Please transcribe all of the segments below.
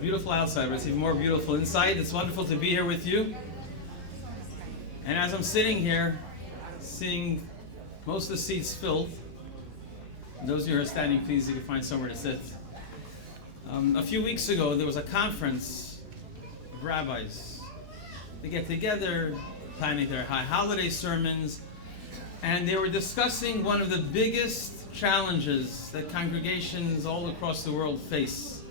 beautiful outside, but it's even more beautiful inside. It's wonderful to be here with you. And as I'm sitting here, seeing most of the seats filled, and those of you who are standing, please, you can find somewhere to sit. A few weeks ago, there was a conference of rabbis. They get together, planning their high holiday sermons, and they were discussing one of the biggest challenges that congregations all across the world face.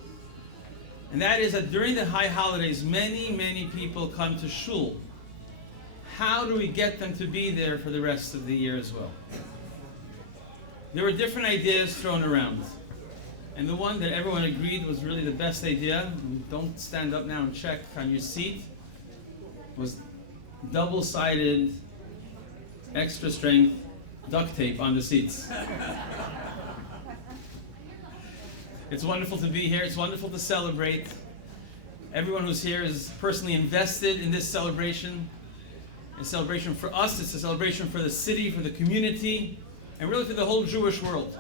And that is that during the high holidays, many people come to Shul. How do we get them to be there for the rest of the year as well? There were different ideas thrown around. And the one that everyone agreed was really the best idea, and don't stand up now and check on your seat, was double-sided, extra strength duct tape on the seats. It's wonderful to be here. It's wonderful to celebrate. Everyone who's here is personally invested in this celebration. It's a celebration for us. It's a celebration for the city, for the community, and really for the whole Jewish world.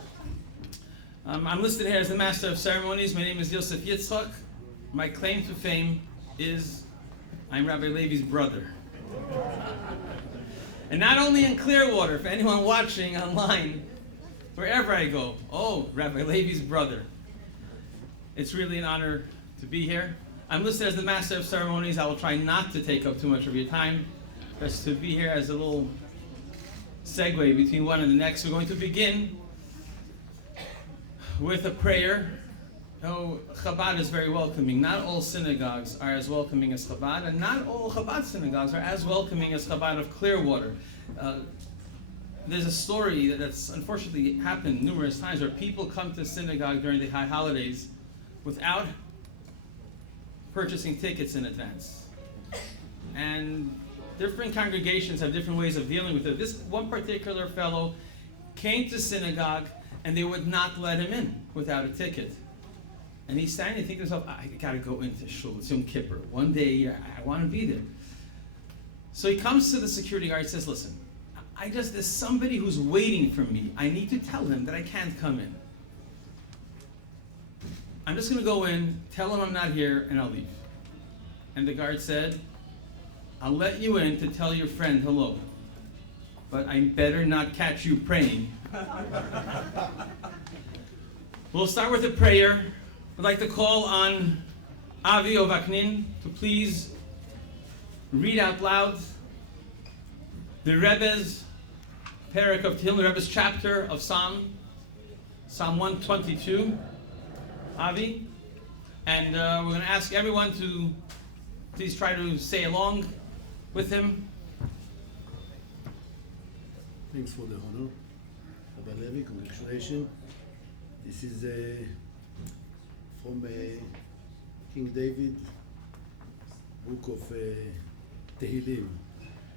I'm listed here as the Master of Ceremonies. My name is Yosef Yitzchak. My claim to fame is I'm Rabbi Levi's brother. And not only in Clearwater, for anyone watching online, wherever I go, oh, Rabbi Levi's brother. It's really an honor to be here. I'm listed as the Master of Ceremonies. I will try not to take up too much of your time, just to be here as a little segue between one and the next. We're going to begin with a prayer. Oh, Chabad is very welcoming. Not all synagogues are as welcoming as Chabad, and not all Chabad synagogues are as welcoming as Chabad of Clearwater. There's a story that's unfortunately happened numerous times where people come to synagogue during the high holidays without purchasing tickets in advance. And different congregations have different ways of dealing with it. This one particular fellow came to synagogue and they would not let him in without a ticket. And he's standing and thinking to himself, I gotta go into Shul, it's Yom Kippur. One day a year, I wanna be there. So he comes to the security guard and says, listen, there's somebody who's waiting for me. I need to tell him that I can't come in. I'm just gonna go in, tell him I'm not here, and I'll leave. And the guard said, I'll let you in to tell your friend hello, but I better not catch you praying. We'll start with a prayer. I'd like to call on Avi Ovaknin to please read out loud the Rebbe's parak of Tehillim, the Rebbe's chapter of Psalm 122. Avi. And we're going to ask everyone to please try to say along with him. Thanks for the honor. Rabbi Levi, congratulations. This is from King David, book of Tehillim.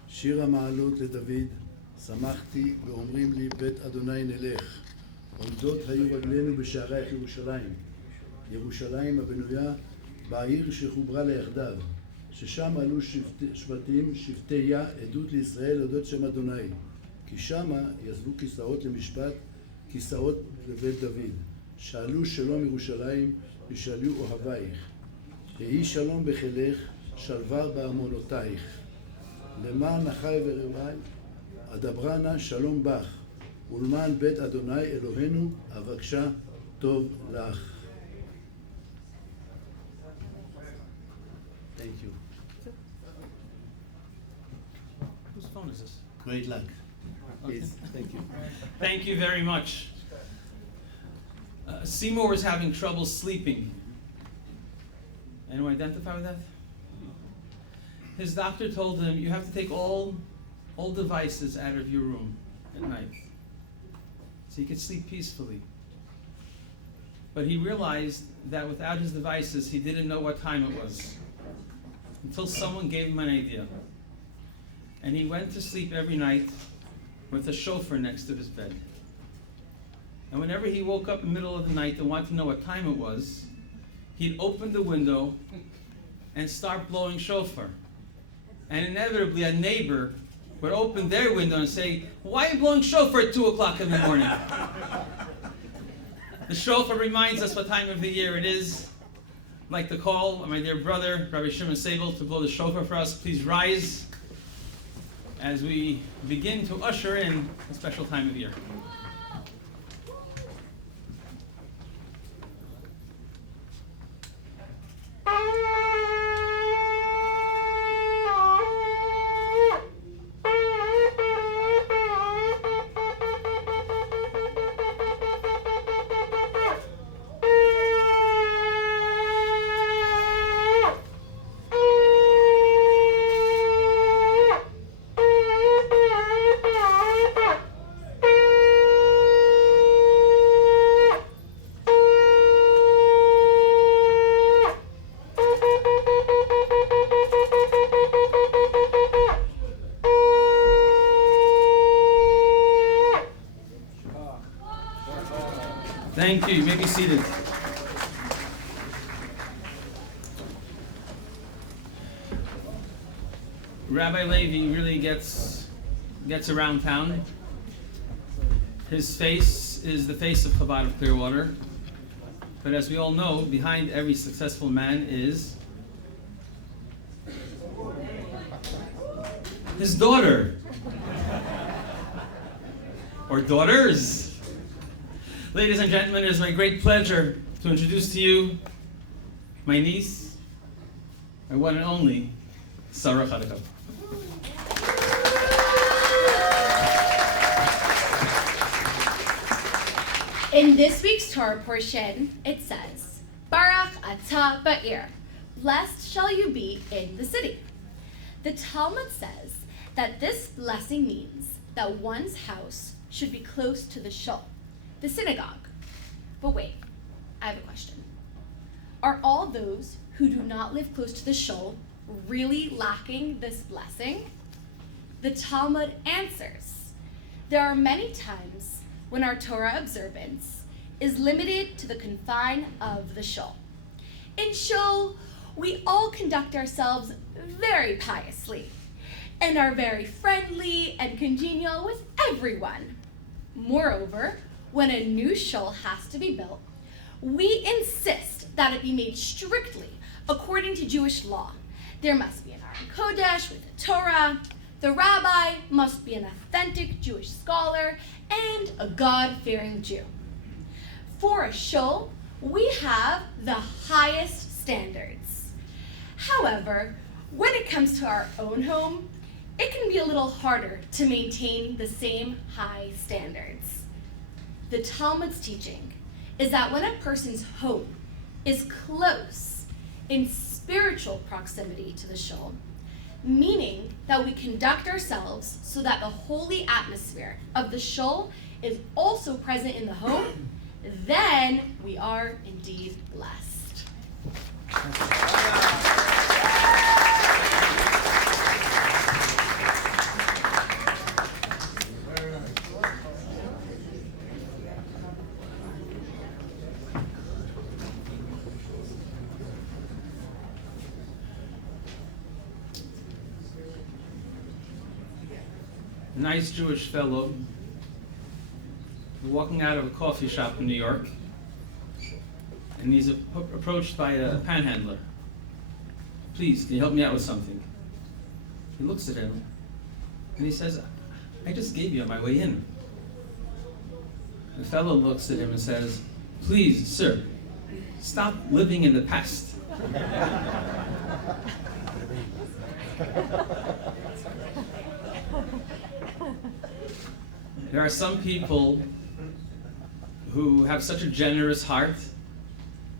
שיר המעלות לדוד, שמחתי ואומרים לי בית אדוני נלך. עומדות היו רגלינו בשערייך ירושלים. ירושלים הבנויה בעיר שחוברה ליחדיו. ששם עלו שבטים, שבטיה, עדות לישראל, עדות שם אדוני. כי שמה ישבו כיסאות למשפט, כיסאות לבית דוד. שאלו שלום ירושלים, ושאלו אוהבייך. יהי שלום בחילך, שלווה בארמונותייך. למען אחי ורעי, אדברה נא שלום בך, ולמען בית אדוני אלוהינו, אבקשה טוב לך. Thank you. Whose phone is this? Great luck. Okay. Yes, thank you. Thank you very much. Seymour was having trouble sleeping. Anyone identify with that? His doctor told him, you have to take all devices out of your room at night so you could sleep peacefully. But he realized that without his devices, he didn't know what time it was until someone gave him an idea. And he went to sleep every night with a shofar next to his bed. And whenever he woke up in the middle of the night and wanted to know what time it was, he'd open the window and start blowing shofar. And inevitably a neighbor would open their window and say, why are you blowing shofar at 2 o'clock in the morning? The shofar reminds us what time of the year it is. I'd like to call my dear brother, Rabbi Shimon Sable, to blow the shofar for us. Please rise as we begin to usher in a special time of year. Thank you. You may be seated. Rabbi Levi really gets around town. His face is the face of Chabad of Clearwater. But as we all know, behind every successful man is his daughter. Or daughters. Ladies and gentlemen, it is my great pleasure to introduce to you my niece, my one and only, Sarah Chadakov. In this week's Torah portion, it says, Baruch atah ba'ir, blessed shall you be in the city. The Talmud says that this blessing means that one's house should be close to the shul, the synagogue. But wait, I have a question. Are all those who do not live close to the shul really lacking this blessing? The Talmud answers, there are many times when our Torah observance is limited to the confine of the shul. In shul, we all conduct ourselves very piously and are very friendly and congenial with everyone. Moreover, when a new shul has to be built, we insist that it be made strictly according to Jewish law. There must be an Aron Kodesh with a Torah, the rabbi must be an authentic Jewish scholar, and a God-fearing Jew. For a shul, we have the highest standards. However, when it comes to our own home, it can be a little harder to maintain the same high standards. The Talmud's teaching is that when a person's home is close in spiritual proximity to the shul, meaning that we conduct ourselves so that the holy atmosphere of the shul is also present in the home, then we are indeed blessed. Nice Jewish fellow walking out of a coffee shop in New York, and he's approached by a panhandler. Please, can you help me out with something? He looks at him and he says, I just gave you on my way in. The fellow looks at him and says, please, sir, stop living in the past. There are some people who have such a generous heart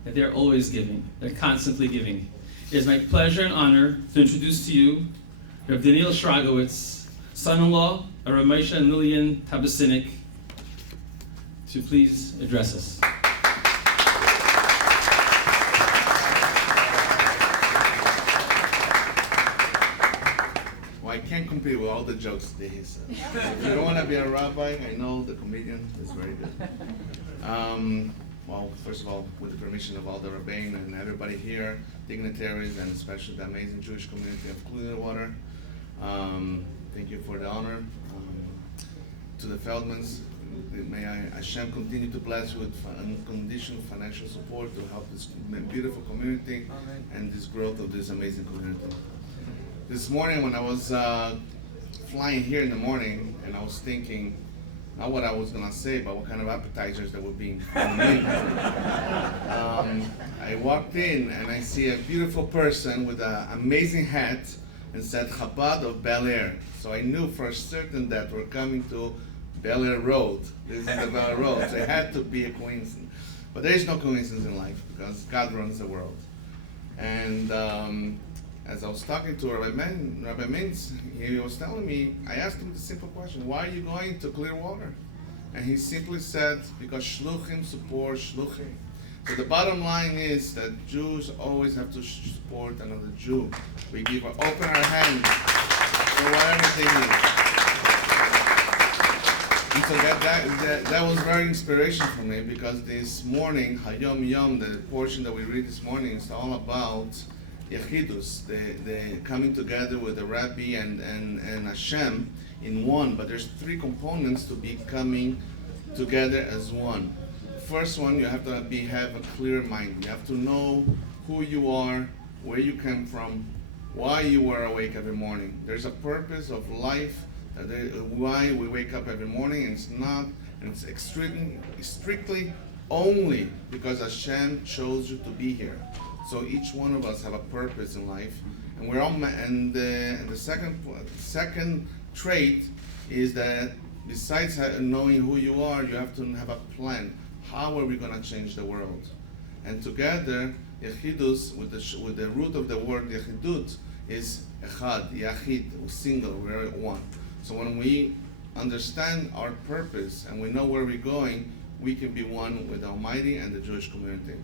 that they're always giving. They're constantly giving. It is my pleasure and honor to introduce to you Rav Daniel Shragowitz, son-in-law of Rav Moshe and Lillian Tabacinic, to please address us. Well, I can't compete with all the jokes that he said. If you don't want to be a rabbi, I know the comedian is very good. Well, first of all, with the permission of all the Rabbein and everybody here, dignitaries, and especially the amazing Jewish community of Clearwater, thank you for the honor. To the Feldmans, May Hashem continue to bless you with unconditional financial support to help this beautiful community and this growth of this amazing community. This morning when I was flying here in the morning, and I was thinking, not what I was gonna say, but what kind of appetizers that were being made. I walked in and I see a beautiful person with an amazing hat and said Chabad of Bel Air. So I knew for certain that we're coming to Bel Air Road. This is the Bel Air Road, so it had to be a coincidence. But there is no coincidence in life because God runs the world. And as I was talking to Rabbi Mintz, he was telling me, I asked him the simple question, why are you going to Clearwater? And he simply said, because shluchim support shluchim. So the bottom line is that Jews always have to support another Jew. We open our hands for whatever they need. And so that was very inspiration for me, because this morning, Hayom Yom, the portion that we read this morning, is all about Yechidus, the coming together with the Rabbi and Hashem in one. But there's three components to be coming together as one. First one, you have to have a clear mind. You have to know who you are, where you came from, why you are awake every morning. There's a purpose of life, why we wake up every morning, and it's strictly only because Hashem chose you to be here. So each one of us have a purpose in life, and we're all. And the second trait is that besides knowing who you are, you have to have a plan. How are we going to change the world? And together, Yechidus, with the root of the word Yechidut, is Echad, Yachid, single, we're one. So when we understand our purpose and we know where we're going, we can be one with the Almighty and the Jewish community.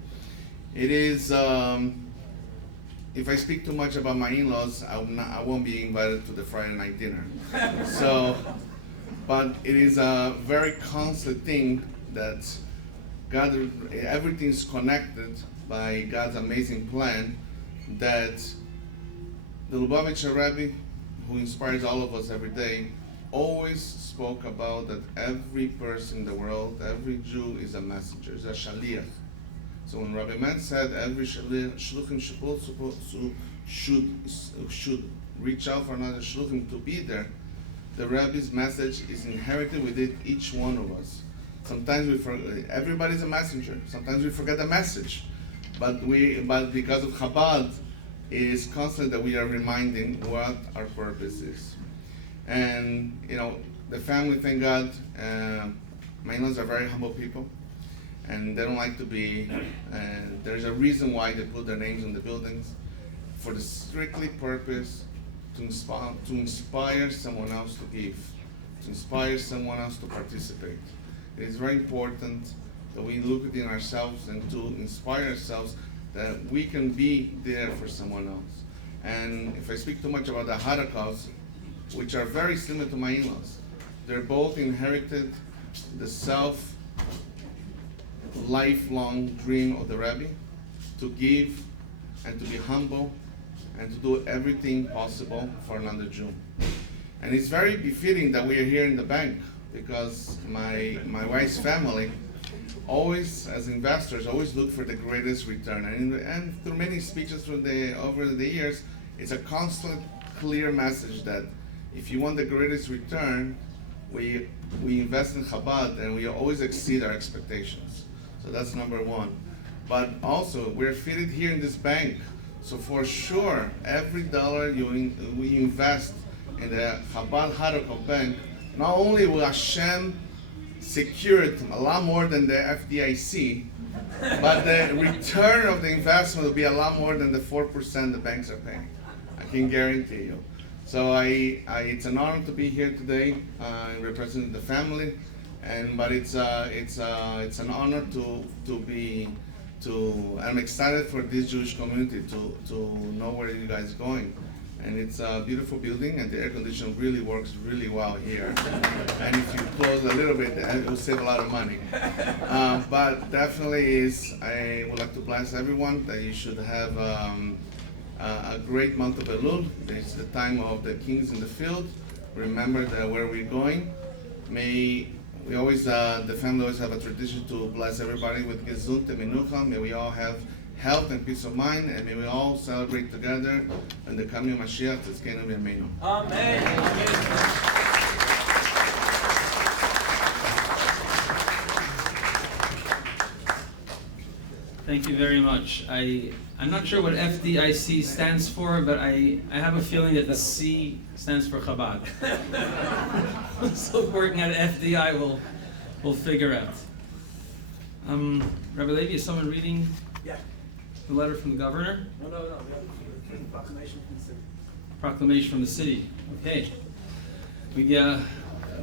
It is, if I speak too much about my in-laws, I won't be invited to the Friday night dinner. But it is a very constant thing that God, everything's connected by God's amazing plan, that the Lubavitcher Rebbe, who inspires all of us every day, always spoke about that every person in the world, every Jew is a messenger, is a shaliach. So when Rabbi Mann said every shluchim should reach out for another shluchim to be there, the Rebbe's message is inherited within each one of us. Sometimes we forget, everybody's a messenger. Sometimes we forget the message, but because of Chabad, it is constant that we are reminding what our purpose is. And the family, thank God, my in-laws are very humble people, and they don't like to be. And there's a reason why they put their names on the buildings, for the strictly purpose to inspire someone else to give, to inspire someone else to participate. It is very important that we look within ourselves and to inspire ourselves that we can be there for someone else. And if I speak too much about the Harakas, which are very similar to my in-laws, they're both inherited the lifelong dream of the Rebbe to give and to be humble and to do everything possible for another Jew. And it's very befitting that we are here in the bank, because my wife's family always, as investors, always look for the greatest return. And through many speeches over the years, it's a constant, clear message that if you want the greatest return, we invest in Chabad, and we always exceed our expectations. So that's number one. But also, we're fitted here in this bank. So for sure, every dollar we invest in the Chabad Harakot Bank, not only will Hashem secure it a lot more than the FDIC, but the return of the investment will be a lot more than the 4% the banks are paying. I can guarantee you. So it's an honor to be here today, representing the family, but it's an honor I'm excited for this Jewish community to know where you guys are going. And it's a beautiful building, and the air conditioning really works really well here. And if you close a little bit, it will save a lot of money. But definitely I would like to bless everyone that you should have a great month of Elul. It's the time of the kings in the field. Remember that where we're going. May We always, the family always have a tradition to bless everybody with Gesundheit und Menucha. May we all have health and peace of mind, and may we all celebrate together in the coming of Mashiach, Tzidkenu v'Yameinu. Amen. Thank you very much. I'm not sure what FDIC stands for, but I have a feeling that the C stands for Chabad. So working at FDI, we'll figure out. Rabbi Levi, is someone reading the letter from the governor? No. We have a proclamation from the city. Proclamation from the city. Okay. We are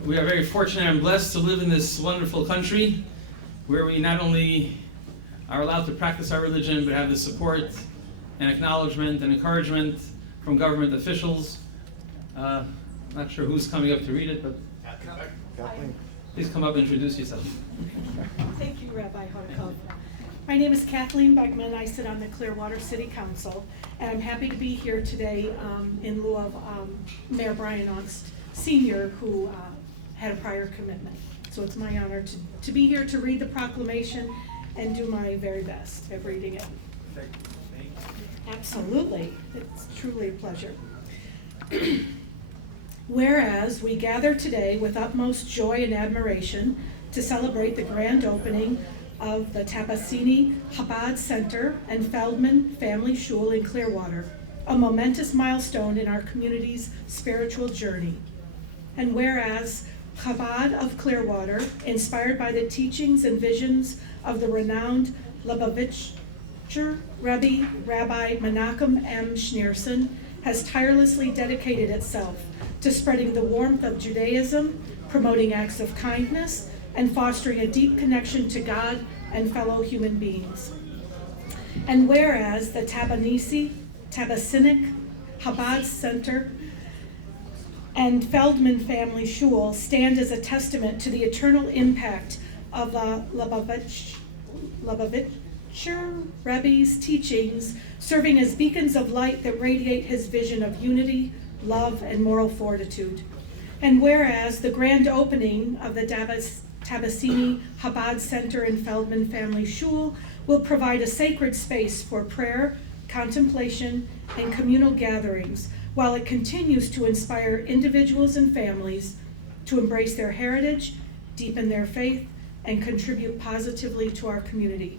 very fortunate and blessed to live in this wonderful country where we not only are allowed to practice our religion, but have the support and acknowledgement and encouragement from government officials. Not sure who's coming up to read it, but please come up and introduce yourself. Thank you, Rabbi Harkov. My name is Kathleen Beckman. I sit on the Clearwater City Council, and I'm happy to be here today in lieu of Mayor Brian Ongst Sr., who had a prior commitment. So it's my honor to be here to read the proclamation and do my very best at reading it. Thank you. Absolutely. It's truly a pleasure. Whereas we gather today with utmost joy and admiration to celebrate the grand opening of the Tabacinic Chabad Center and Feldman Family Shul in Clearwater, a momentous milestone in our community's spiritual journey. And whereas Chabad of Clearwater, inspired by the teachings and visions of the renowned Lubavitcher Rebbe, Rabbi Menachem M. Schneerson, has tirelessly dedicated itself to spreading the warmth of Judaism, promoting acts of kindness, and fostering a deep connection to God and fellow human beings. And whereas the Tabacinic Chabad Center and Feldman Family Shul stand as a testament to the eternal impact of the Lubavitcher Rebbe's teachings, serving as beacons of light that radiate his vision of unity, love, and moral fortitude. And whereas the grand opening of the Tabacinic Chabad Center and Feldman Family Shul will provide a sacred space for prayer, contemplation, and communal gatherings, while it continues to inspire individuals and families to embrace their heritage, deepen their faith, and contribute positively to our community.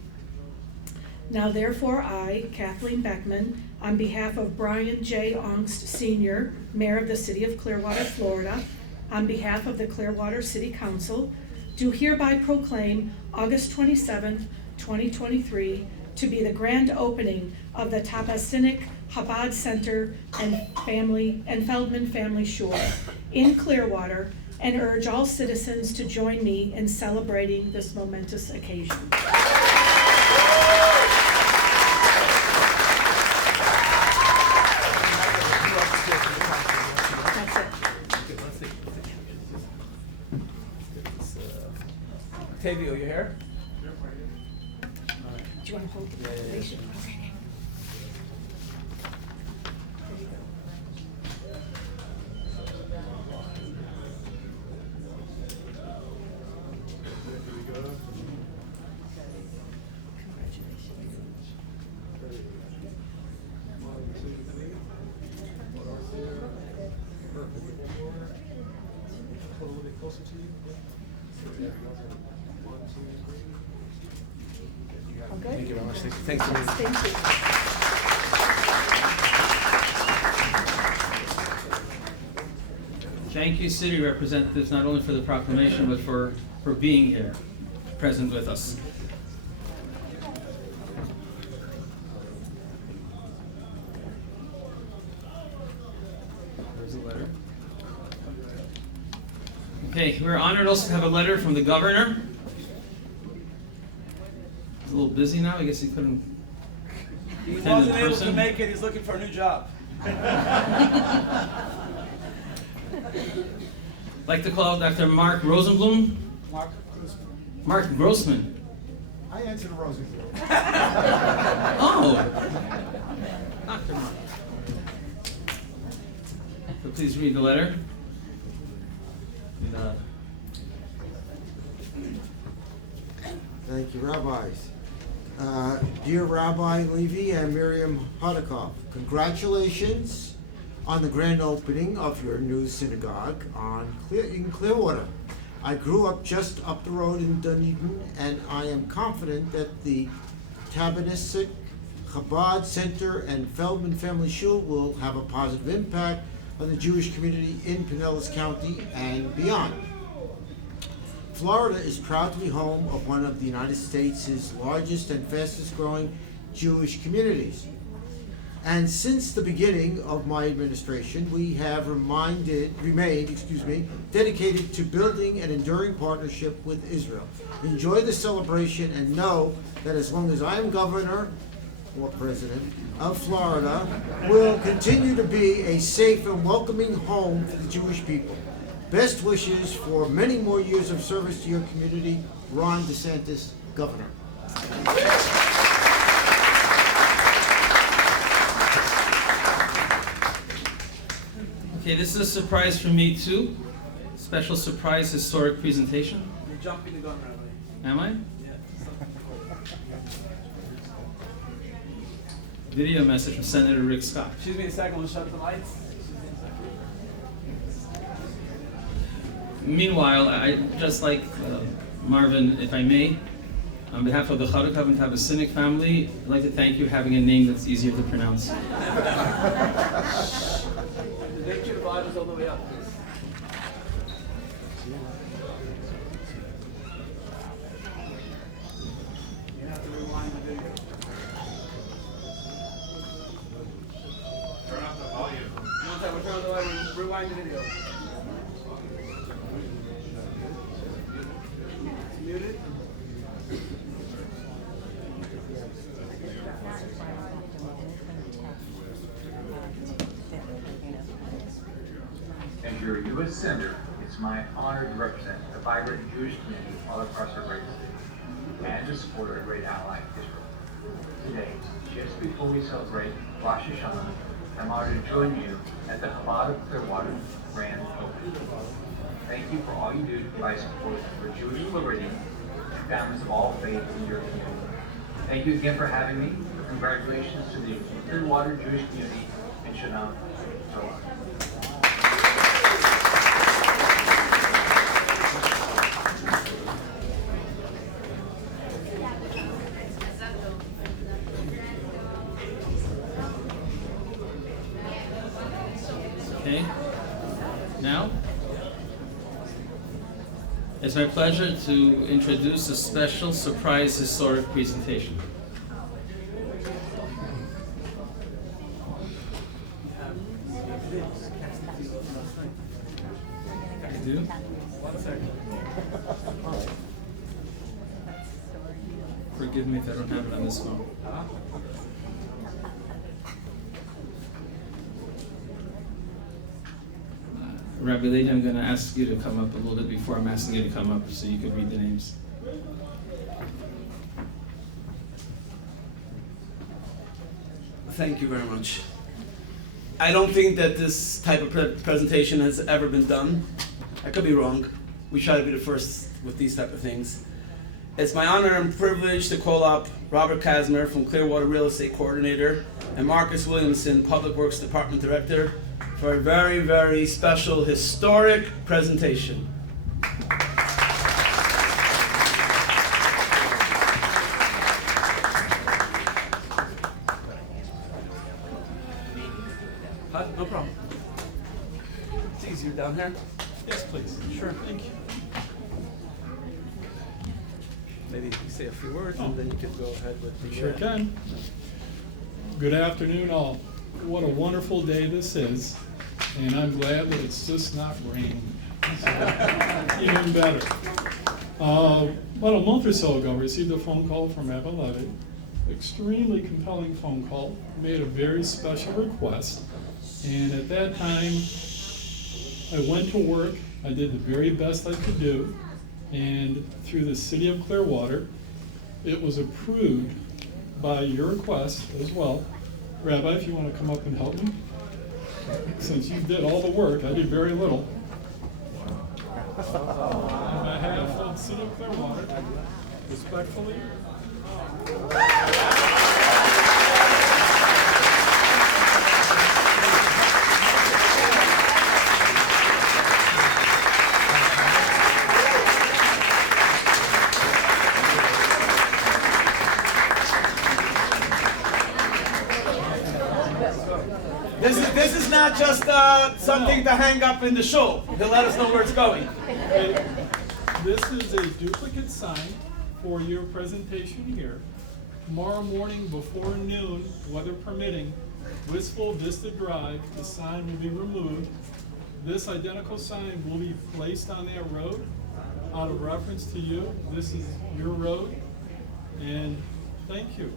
Now therefore I, Kathleen Beckman, on behalf of Brian J. Ongst Sr., Mayor of the City of Clearwater, Florida, on behalf of the Clearwater City Council, do hereby proclaim August 27th, 2023 to be the grand opening of the Tabacinic Chabad Center and Feldman Family Shul in Clearwater, and urge all citizens to join me in celebrating this momentous occasion. That's it. Octavio, you here? Do you want to hold the proclamation? Okay. There you go. Hold a little bit closer to you. Okay. Thank you very much. Thanks. Thank you. Thank you, city representatives, not only for the proclamation, but for being here, present with us. There's a letter. Okay, we're honored also to have a letter from the governor. He's a little busy now. I guess he couldn't He attend in wasn't able to person. make it. He's looking for a new job. I'd like to call out Dr. Mark Rosenblum. Mark, Mark Grossman. I answer to Rosenblum. Oh, Dr. Mark. So please read the letter. And, rabbis. Dear Rabbi Levy and Miriam Hodikoff, congratulations on the grand opening of your new synagogue in Clearwater. I grew up just up the road in Dunedin, and I am confident that the Tabacinic Chabad Center and Feldman Family Shul will have a positive impact on the Jewish community in Pinellas County and beyond. Florida is proud to be home of one of the United States' largest and fastest growing Jewish communities. And since the beginning of my administration, we have remained dedicated to building an enduring partnership with Israel. Enjoy the celebration and know that as long as I am governor or president of Florida, will continue to be a safe and welcoming home for the Jewish people. Best wishes for many more years of service to your community, Ron DeSantis, Governor. Okay, this is a surprise for me too. Special surprise historic presentation. You're jumping the gun, Rabbi. Am I? Yeah. Video message from Senator Rick Scott. Excuse me a second, we'll shut the lights. Meanwhile, I just like Marvin, if I may, on behalf of the Chanukah and Tabacinic family, I'd like to thank you for having a name that's easier to pronounce. Make sure the volume's all the way up. You have to rewind the video. Turn up the volume. One time, we'll turn on the volume, rewind the video. It's muted. As your U.S. Senator, it's my honor to represent the vibrant Jewish community all across our great city and to support our great ally, Israel. Today, just before we celebrate Rosh Hashanah, I'm honored to join you at the Chabad of Clearwater grand opening. Thank you for all you do to provide support for Jewish liberty and families of all faiths in your community. Thank you again for having me. Congratulations to the Clearwater Jewish community and Shana Torah. Okay, now it's my pleasure to introduce a special surprise historic presentation. I do? One second. Forgive me if I don't have it on this phone. Rabbi Lady, I'm going to ask you to come up a little bit before I'm asking you to come up so you can read the names. Thank you very much. I don't think that this type of presentation has ever been done. I could be wrong. We try to be the first with these type of things. It's my honor and privilege to call up Robert Kasmer from Clearwater Real Estate Coordinator and Marcus Williamson, Public Works Department Director, for a very, very special historic presentation. No problem. It's easier down here. Yes, please. Sure. Thank you. Maybe you say a few words and then you can go ahead with the... Sure can. Good afternoon, all. What a wonderful day this is, and I'm glad that it's just not raining. So, even better. About a month or so ago, I received a phone call from Rabbi Levy. Extremely compelling phone call. Made a very special request, and at that time, I went to work. I did the very best I could do, and through the city of Clearwater, it was approved by your request as well. Rabbi, if you want to come up and help me, since you did all the work, I did very little. On behalf of the city of Clearwater, Respectfully. This is not just something to hang up in the shul. He'll let us know where it's going. This is a duplicate sign for your presentation here. Tomorrow morning before noon, weather permitting, Wistful Vista Drive, the sign will be removed. This identical sign will be placed on that road out of reference to you. This is your road, and thank you.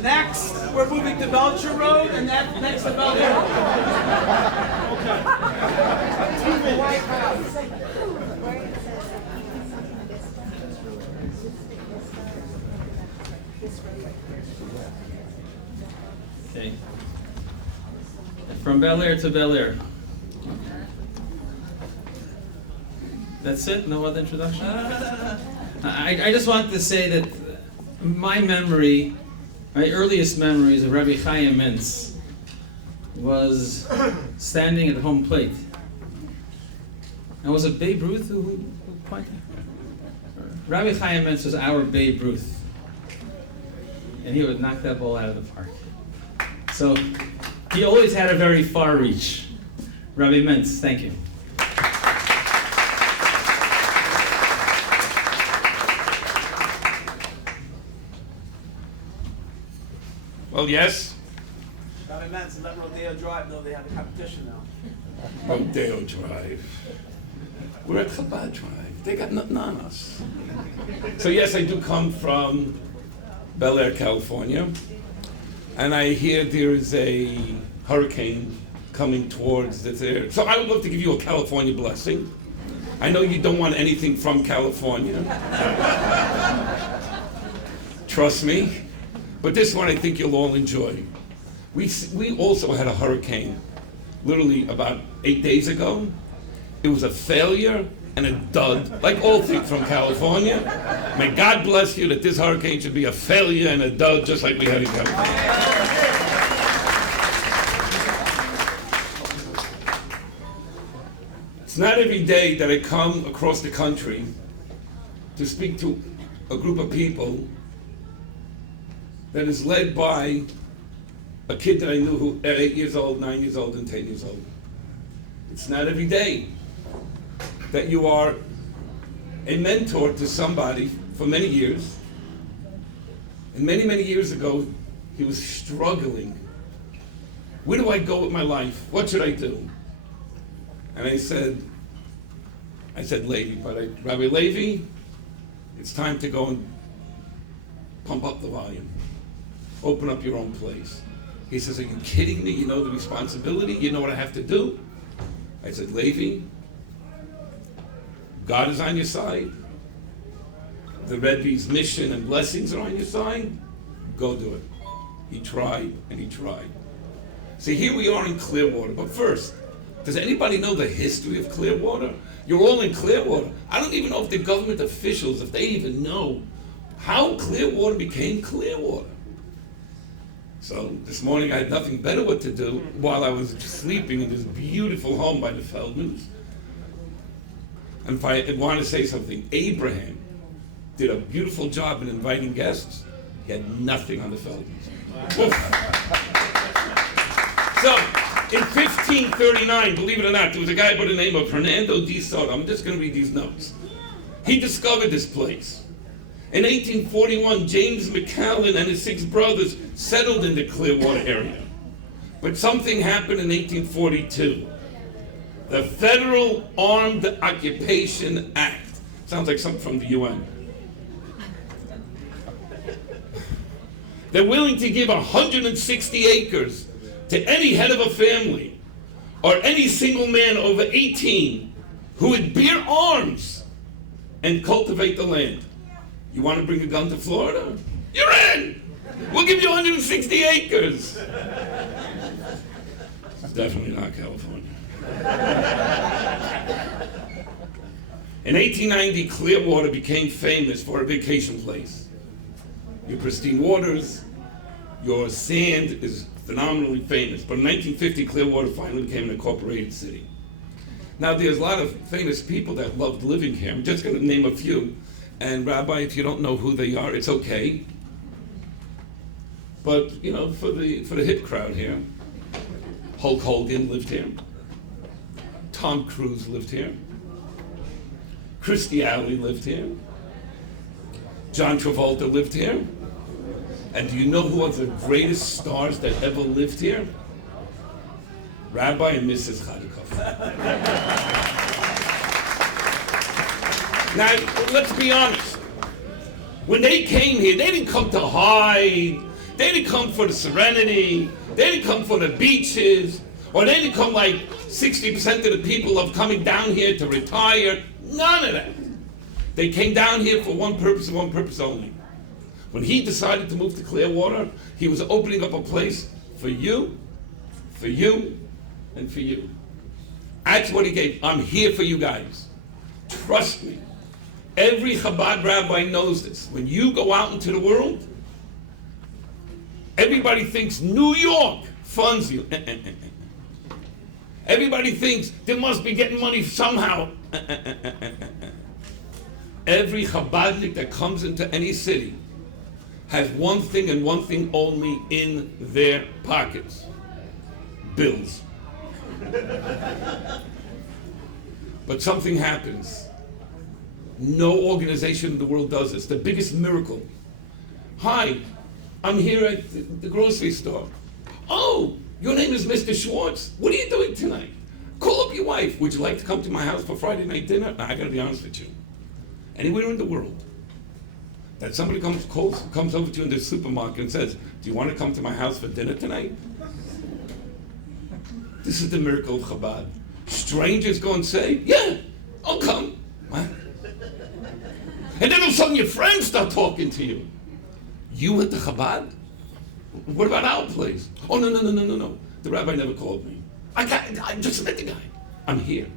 Next, we're moving to Belcher Road, and next to Belcher. Okay. 2 minutes. Okay. From Bel Air to Bel Air. That's it? No other introduction? I just want to say that my memory, my earliest memories of Rabbi Chaim Mintz was standing at home plate. And was it Babe Ruth who pointed? Rabbi Chaim Mintz was our Babe Ruth. And he would knock that ball out of the park. So he always had a very far reach. Rabbi Mintz, thank you. Well, yes. Rabbi Mintz, let Rodeo Drive know they have a competition now. Rodeo Drive. We're at Chabad Drive. They got nothing on us. So yes, I do come from Bel Air, California. And I hear there is a hurricane coming towards this area. So I would love to give you a California blessing. I know you don't want anything from California. Trust me. But this one I think you'll all enjoy. We also had a hurricane, literally about 8 days ago. It was a failure and a dud, like all things from California. May God bless you that this hurricane should be a failure and a dud, just like we had in California. It's not every day that I come across the country to speak to a group of people that is led by a kid that I knew who at 8 years old, 9 years old, and 10 years old. It's not every day that you are a mentor to somebody for many years. And many, many years ago, he was struggling. Where do I go with my life? What should I do? And I said, Levi, Rabbi Levi, it's time to go and pump up the volume. Open up your own place. He says, are you kidding me? You know the responsibility? You know what I have to do? I said, Levi, God is on your side. The Rebbe's mission and blessings are on your side. Go do it. He tried and he tried. See, here we are in Clearwater. But first, does anybody know the history of Clearwater? You're all in Clearwater. I don't even know if the government officials, if they even know how Clearwater became Clearwater. So this morning I had nothing better what to do while I was sleeping in this beautiful home by the Feldmans. And if I want to say something, Abraham did a beautiful job in inviting guests. He had nothing on the Feldmans. So in 1539, believe it or not, there was a guy by the name of Hernando de Soto. I'm just going to read these notes. He discovered this place. In 1841, James McCallan and his 6 brothers settled in the Clearwater area. But something happened in 1842. The Federal Armed Occupation Act. Sounds like something from the UN. They're willing to give 160 acres to any head of a family or any single man over 18 who would bear arms and cultivate the land. You want to bring a gun to Florida? You're in! We'll give you 160 acres. It's definitely not California. In 1890, Clearwater became famous for a vacation place. Your pristine waters, your sand is phenomenally famous. But in 1950, Clearwater finally became an incorporated city. Now, there's a lot of famous people that loved living here. I'm just going to name a few. And Rabbi, if you don't know who they are, it's okay. But, you know, for the hip crowd here, Hulk Hogan lived here. Tom Cruise lived here. Christy Alley lived here. John Travolta lived here. And do you know who are the greatest stars that ever lived here? Rabbi and Mrs. Chadikoff. Now, let's be honest. When they came here, they didn't come to hide. They didn't come for the serenity. They didn't come for the beaches. Or they didn't come like 60% of the people of coming down here to retire. None of that. They came down here for one purpose and one purpose only. When he decided to move to Clearwater, he was opening up a place for you, and for you. That's what he gave. I'm here for you guys. Trust me. Every Chabad rabbi knows this. When you go out into the world, everybody thinks New York funds you. Everybody thinks they must be getting money somehow. Every Chabadnik that comes into any city has one thing and one thing only in their pockets: bills. But something happens. No organization in the world does this. The biggest miracle. Hi, I'm here at the grocery store. Oh, your name is Mr. Schwartz. What are you doing tonight? Call up your wife. Would you like to come to my house for Friday night dinner? Now, I gotta be honest with you. Anywhere in the world that somebody comes over to you in the supermarket and says, do you want to come to my house for dinner tonight? This is the miracle of Chabad. Strangers go and say, yeah, I'll come. What? And then all of a sudden your friends start talking to you. You went to Chabad? What about our place? Oh, no. The rabbi never called me. I just met the guy. I'm here.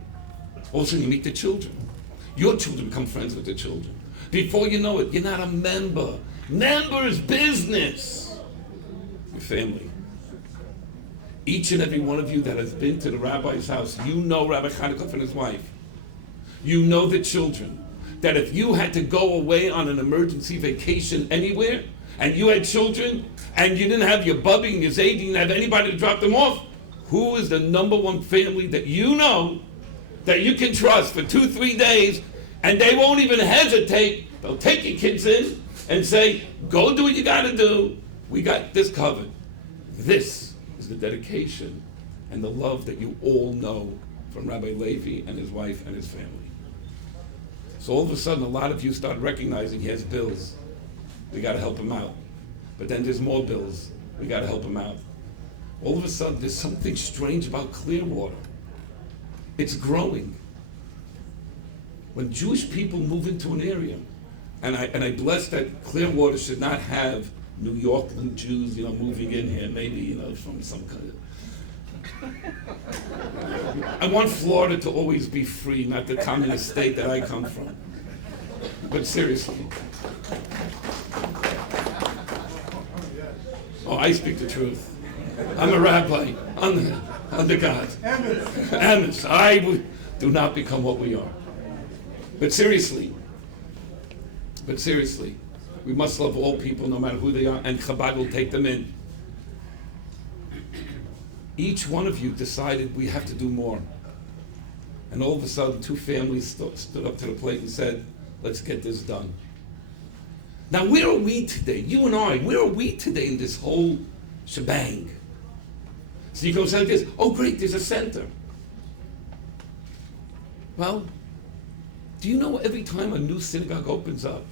All of a sudden you meet the children. Your children become friends with the children. Before you know it, you're not a member. Members business. Your family. Each and every one of you that has been to the rabbi's house, you know Rabbi Chadikoff and his wife. You know the children. That if you had to go away on an emergency vacation anywhere, and you had children, and you didn't have your bubby and your zayd, you didn't have anybody to drop them off, who is the number one family that you know that you can trust for 2-3 days, and they won't even hesitate? They'll take your kids in and say, go do what you gotta do. We got this covered. This is the dedication and the love that you all know from Rabbi Levi and his wife and his family. So all of a sudden, a lot of you start recognizing he has bills. We gotta help him out. But then there's more bills. We gotta help him out. All of a sudden, there's something strange about Clearwater. It's growing. When Jewish people move into an area, and I bless that Clearwater should not have New York Jews, moving in here, maybe, from some kind of. I want Florida to always be free, not the communist state that I come from. But seriously. Oh, I speak the truth. I'm a rabbi. I'm the God. Amos. I do not become what we are. But seriously, we must love all people, no matter who they are, and Chabad will take them in. Each one of you decided we have to do more. And all of a sudden, 2 families stood up to the plate and said, let's get this done. Now, where are we today? You and I, where are we today in this whole shebang? So you go say like this, oh great, there's a center. Well, do you know every time a new synagogue opens up,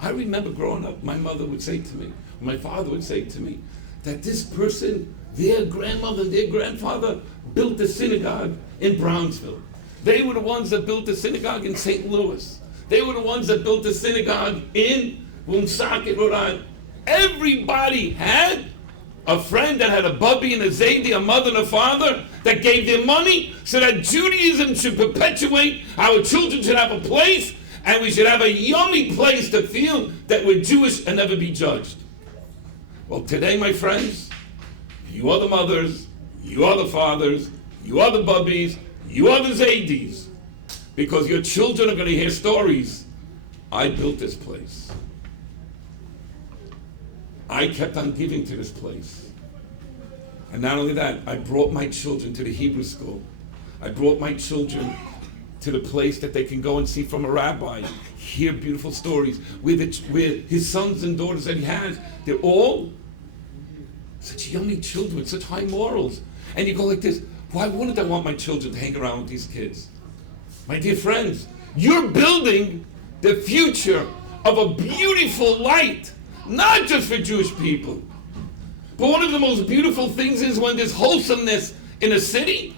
I remember growing up, my mother would say to me, my father would say to me, that this person, their grandmother and their grandfather built a synagogue in Brownsville. They were the ones that built the synagogue in St. Louis. They were the ones that built the synagogue in Woonsocket, Rhode Island. Everybody had a friend that had a bubby and a zaidi, a mother and a father, that gave them money so that Judaism should perpetuate, our children should have a place, and we should have a yummy place to feel that we're Jewish and never be judged. Well, today, my friends, you are the mothers, you are the fathers, you are the bubbies, you are the zaidis, because your children are going to hear stories. I built this place. I kept on giving to this place. And not only that, I brought my children to the Hebrew school. I brought my children to the place that they can go and see from a rabbi, hear beautiful stories, where his sons and daughters that he has, they're all such yummy children with such high morals. And you go like this, why wouldn't I want my children to hang around with these kids? My dear friends, you're building the future of a beautiful light, not just for Jewish people. But one of the most beautiful things is when there's wholesomeness in a city,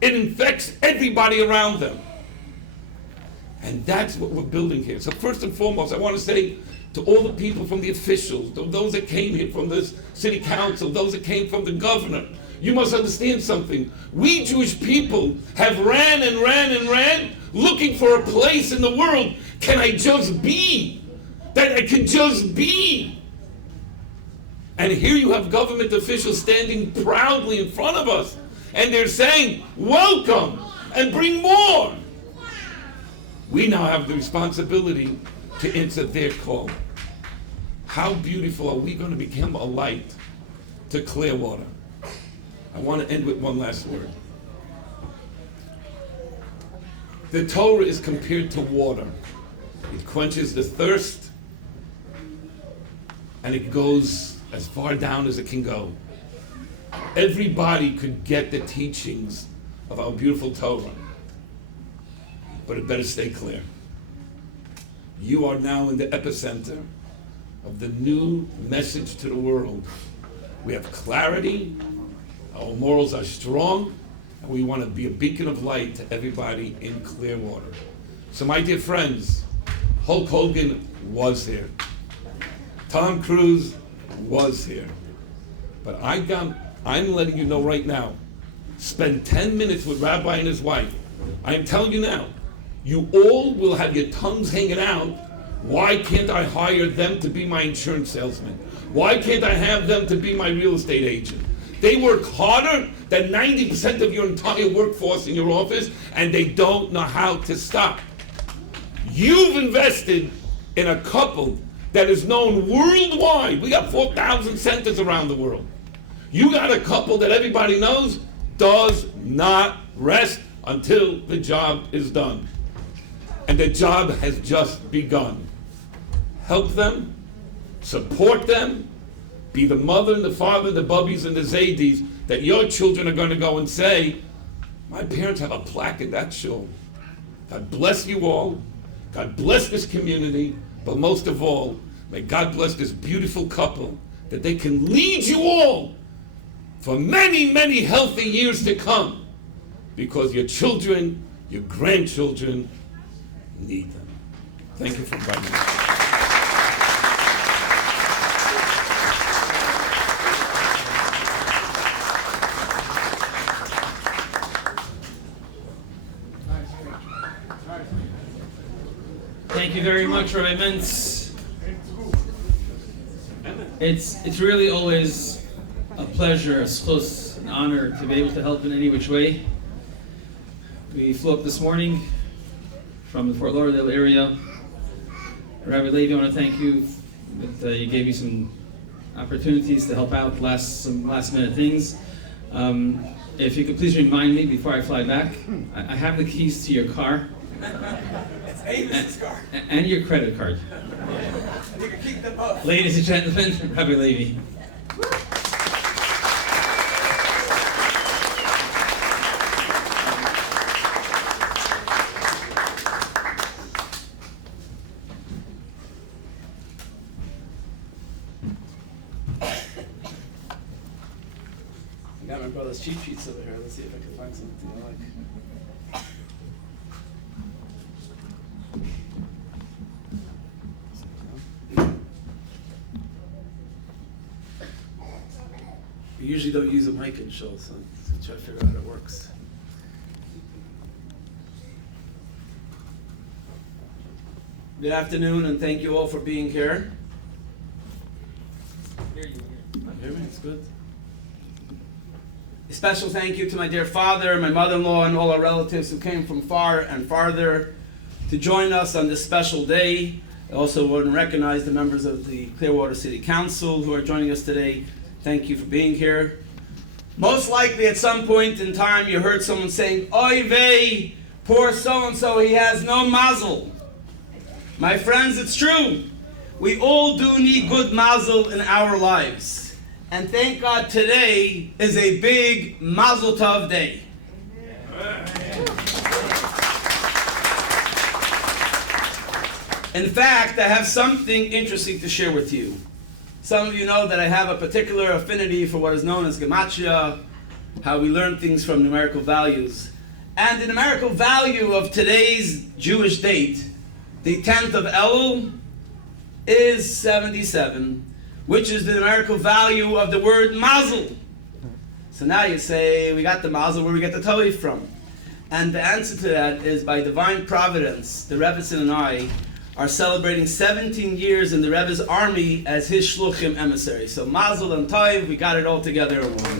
it infects everybody around them. And that's what we're building here. So first and foremost, I want to say to all the people from the officials, to those that came here from the city council, those that came from the governor, you must understand something. We Jewish people have ran and ran and ran looking for a place in the world. Can I just be? That I can just be. And here you have government officials standing proudly in front of us. And they're saying, welcome, and bring more. We now have the responsibility to answer their call. How beautiful are we going to become a light to Clearwater? I want to end with one last word. The Torah is compared to water. It quenches the thirst, and it goes as far down as it can go. Everybody could get the teachings of our beautiful Torah, but it better stay clear. You are now in the epicenter of the new message to the world. We have clarity, our morals are strong, and we want to be a beacon of light to everybody in Clearwater. So my dear friends, Hulk Hogan was here. Tom Cruise was here. But I'm letting you know right now, spend 10 minutes with Rabbi and his wife. I am telling you now, you all will have your tongues hanging out. Why can't I hire them to be my insurance salesman? Why can't I have them to be my real estate agent? They work harder than 90% of your entire workforce in your office, and they don't know how to stop. You've invested in a couple that is known worldwide. We got 4,000 centers around the world. You got a couple that everybody knows does not rest until the job is done. And the job has just begun. Help them, support them, be the mother and the father, the bubbies and the zaydis, that your children are going to go and say, my parents have a plaque in that shul. God bless you all. God bless this community. But most of all, may God bless this beautiful couple, that they can lead you all for many, many healthy years to come, because your children, your grandchildren need them. Thank you for inviting me. Thank you very much, Rabbi Mentz. It's really always a pleasure, a schus, an honor to be able to help in any which way. We flew up this morning from the Fort Lauderdale area. Rabbi Levi, I want to thank you that you gave me some opportunities to help out some last minute things. If you could please remind me before I fly back, I have the keys to your car. It's Amos's car. And your credit card. You can keep them both. Ladies and gentlemen, Rabbi Levi. I got my brother's cheat sheets over here. Let's see if I can find something I like. We usually don't use a mic in Shul, so let's try to figure out how it works. Good afternoon, and thank you all for being here. Hear me? It's good. A special thank you to my dear father, my mother-in-law, and all our relatives who came from far and farther to join us on this special day. I also want to recognize the members of the Clearwater City Council who are joining us today. Thank you for being here. Most likely at some point in time you heard someone saying, "Oy vey, poor so-and-so, he has no mazel." My friends, it's true. We all do need good mazel in our lives. And thank God today is a big mazel tov day. In fact, I have something interesting to share with you. Some of you know that I have a particular affinity for what is known as gematria, how we learn things from numerical values. And the numerical value of today's Jewish date, the 10th of Elul, is 77, which is the numerical value of the word mazel. So now you say, we got the mazel, where we get the Tohi from? And the answer to that is by divine providence, the Rebbetzin and I are celebrating 17 years in the Rebbe's army as his shluchim emissary. So mazel and Toiv, we got it all together in one.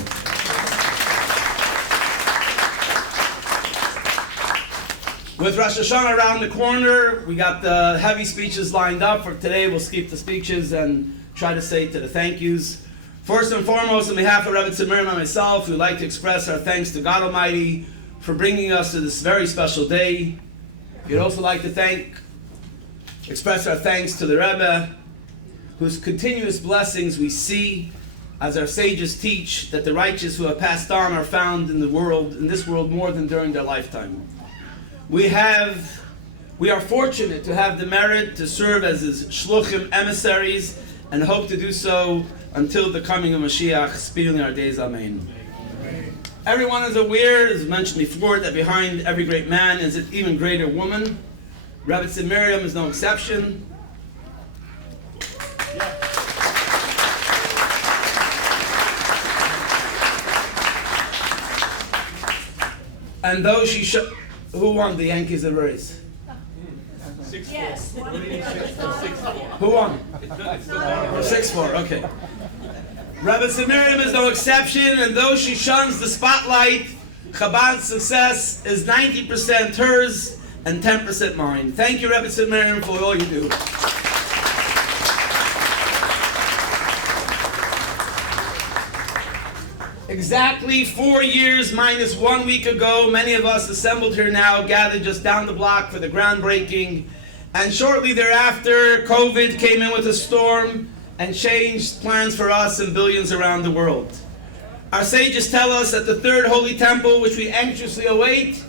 With Rosh Hashanah around the corner, we got the heavy speeches lined up. For today, we'll skip the speeches and try to say to the thank yous. First and foremost, on behalf of Rebbe Tzimmerim and myself, we'd like to express our thanks to God Almighty for bringing us to this very special day. We'd also like to express our thanks to the Rebbe, whose continuous blessings we see as our sages teach that the righteous who have passed on are found in this world more than during their lifetime. We are fortunate to have the merit to serve as his shluchim emissaries and hope to do so until the coming of Mashiach, speedily in our days, amen. Everyone is aware, as mentioned before, that behind every great man is an even greater woman. Rebbe Miriam is no exception. And though who won the Yankees the race? 6-4. Yes. Who won? 6-4, okay. Rebbe Miriam is no exception, and though she shuns the spotlight, Chabad's success is 90% hers and 10% mine. Thank you, Rebbe Miriam, for all you do. Exactly 4 years minus 1 week ago, many of us assembled here now, gathered just down the block for the groundbreaking, and shortly thereafter, COVID came in with a storm and changed plans for us and billions around the world. Our sages tell us that the third holy temple, which we anxiously await,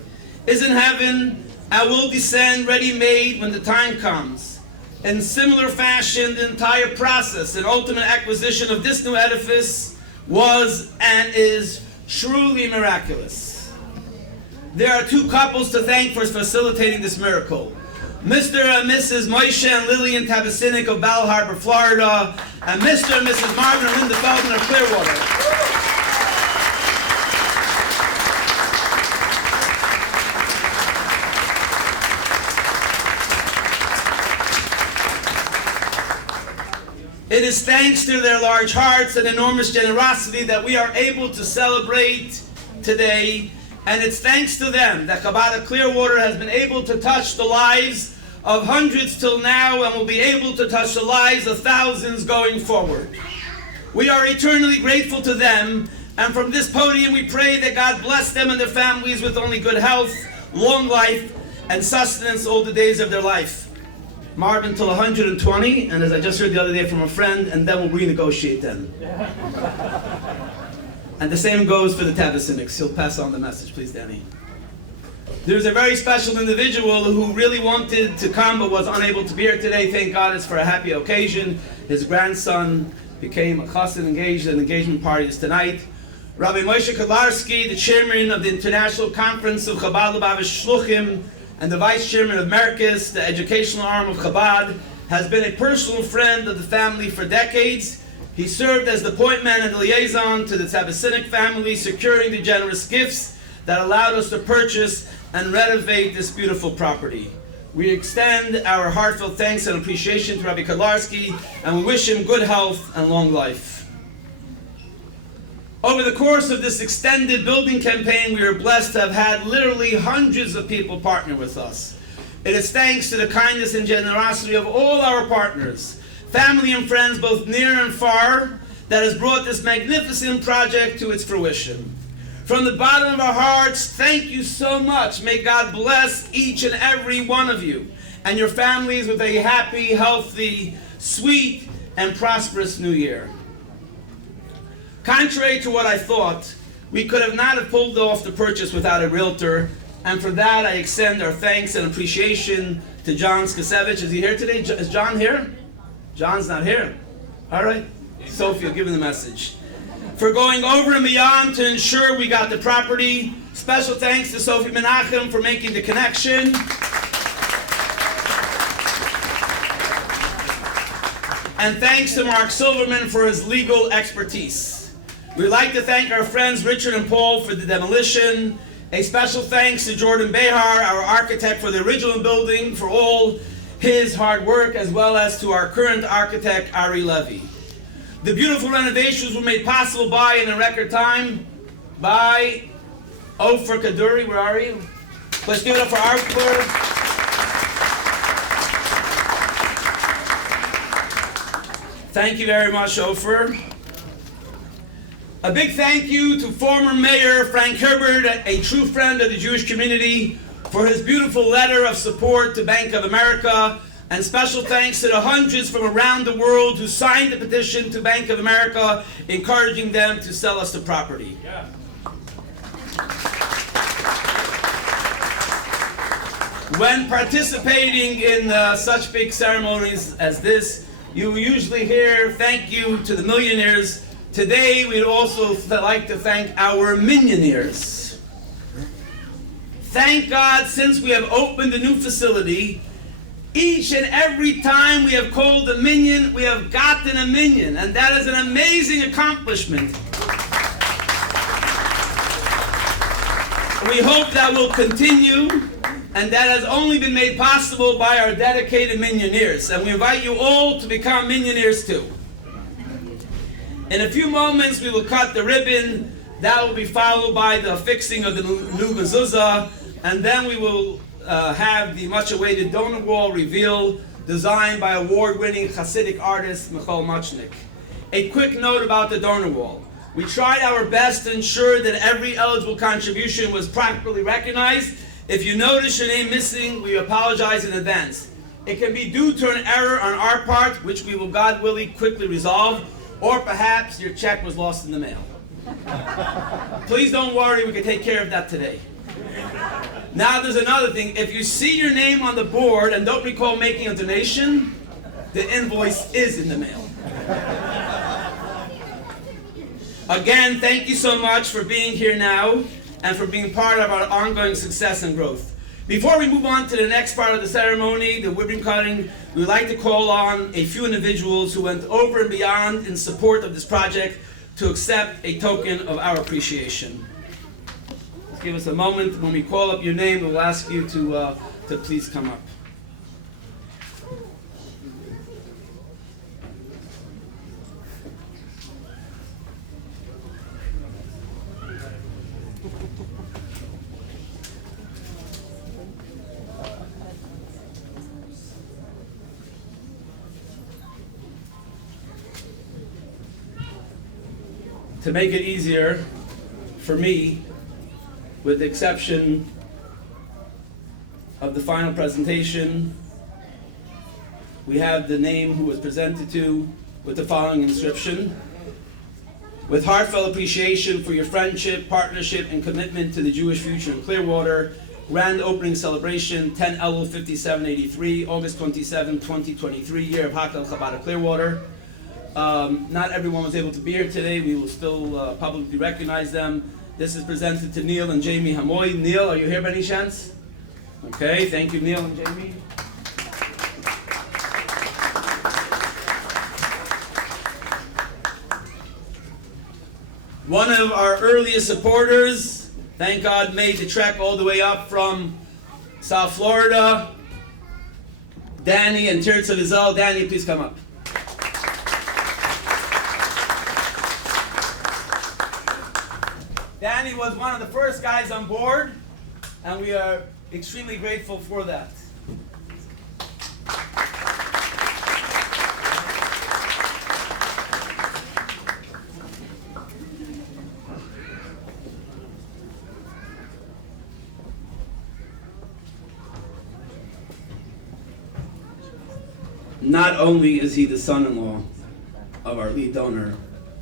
is in heaven and will descend ready-made when the time comes. In similar fashion, the entire process and ultimate acquisition of this new edifice was and is truly miraculous. There are two couples to thank for facilitating this miracle. Mr. and Mrs. Moshe and Lillian Tabacinic of Bal Harbor, Florida, and Mr. and Mrs. Marvin and Linda Feldman of Clearwater. It is thanks to their large hearts and enormous generosity that we are able to celebrate today, and it's thanks to them that Chabad of Clearwater has been able to touch the lives of hundreds till now and will be able to touch the lives of thousands going forward. We are eternally grateful to them, and from this podium we pray that God bless them and their families with only good health, long life, and sustenance all the days of their life. Marvin till 120, and as I just heard the other day from a friend, and then we'll renegotiate then. And the same goes for the Tabacinics. He'll pass on the message, please, Danny. There's a very special individual who really wanted to come but was unable to be here today. Thank God it's for a happy occasion. His grandson became a chassid engaged, and engagement party is tonight. Rabbi Moshe Kolarski, the chairman of the International Conference of Chabad Lubavitch Shluchim, and the vice chairman of Merkis, the educational arm of Chabad, has been a personal friend of the family for decades. He served as the point man and liaison to the Tabacinic family, securing the generous gifts that allowed us to purchase and renovate this beautiful property. We extend our heartfelt thanks and appreciation to Rabbi Kodlarski, and we wish him good health and long life. Over the course of this extended building campaign, we are blessed to have had literally hundreds of people partner with us. It is thanks to the kindness and generosity of all our partners, family and friends both near and far, that has brought this magnificent project to its fruition. From the bottom of our hearts, thank you so much. May God bless each and every one of you and your families with a happy, healthy, sweet, and prosperous new year. Contrary to what I thought, we could have not have pulled off the purchase without a realtor, and for that I extend our thanks and appreciation to John Skasevich. Is he here today? Is John here? John's not here. All right. Sophie will give him the message. For going over and beyond to ensure we got the property. Special thanks to Sophie Menachem for making the connection. And thanks to Mark Silverman for his legal expertise. We'd like to thank our friends Richard and Paul for the demolition. A special thanks to Jordan Behar, our architect for the original building, for all his hard work, as well as to our current architect, Ari Levy. The beautiful renovations were made possible by, in a record time, by Ofer Kaduri. Where are you? Let's give it up for Ofer. Thank you very much, Ofer. A big thank you to former Mayor Frank Herbert, a true friend of the Jewish community, for his beautiful letter of support to Bank of America, and special thanks to the hundreds from around the world who signed the petition to Bank of America, encouraging them to sell us the property. Yeah. When participating in such big ceremonies as this, you usually hear thank you to the millionaires. Today, we'd also like to thank our millionaires. Thank God, since we have opened the new facility, each and every time we have called a minion, we have gotten a minion, and that is an amazing accomplishment. We hope that will continue, and that has only been made possible by our dedicated millionaires, and we invite you all to become millionaires too. In a few moments, we will cut the ribbon. That will be followed by the fixing of the new mezuzah, and then we will have the much-awaited donor wall reveal, designed by award-winning Hasidic artist Michal Machnik. A quick note about the donor wall. We tried our best to ensure that every eligible contribution was properly recognized. If you notice your name missing, we apologize in advance. It can be due to an error on our part, which we will, God willing, quickly resolve, or perhaps your check was lost in the mail. Please don't worry, we can take care of that today. Now there's another thing. If you see your name on the board and don't recall making a donation, the invoice is in the mail. Again, thank you so much for being here now and for being part of our ongoing success and growth. Before we move on to the next part of the ceremony, the ribbon cutting, we would like to call on a few individuals who went over and beyond in support of this project to accept a token of our appreciation. Just give us a moment. When we call up your name, we'll ask you to please come up. To make it easier for me, with the exception of the final presentation, we have the name who was presented to with the following inscription. With heartfelt appreciation for your friendship, partnership, and commitment to the Jewish future in Clearwater, grand opening celebration, 10 Elul 5783, August 27, 2023, year of Hakel Chabad of Clearwater. Not everyone was able to be here today. We will still publicly recognize them. This is presented to Neil and Jamie Hamoy. Neil, are you here by any chance? Okay, thank you, Neil and Jamie. One of our earliest supporters, thank God, made the trek all the way up from South Florida. Danny and Tirza Vizel. Danny, please come up. Danny was one of the first guys on board, and we are extremely grateful for that. Not only is he the son-in-law of our lead donor,